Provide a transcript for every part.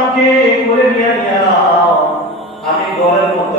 আমাকে করে নিয়ে যাও আমি ঘরের মধ্যে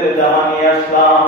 শহীদদের জামা নিয়ে আসলাম